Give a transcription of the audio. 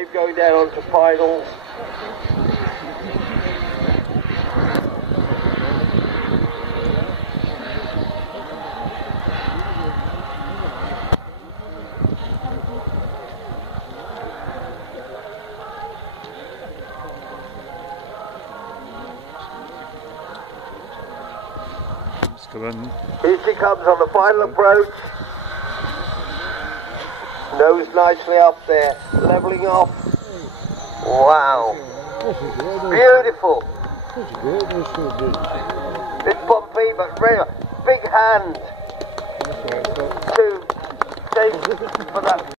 Dave going down onto finals. Here she comes on the final approach. Nose nicely up there, levelling off. Wow. Beautiful. Bit bumpy, but real. Big hand to take for that.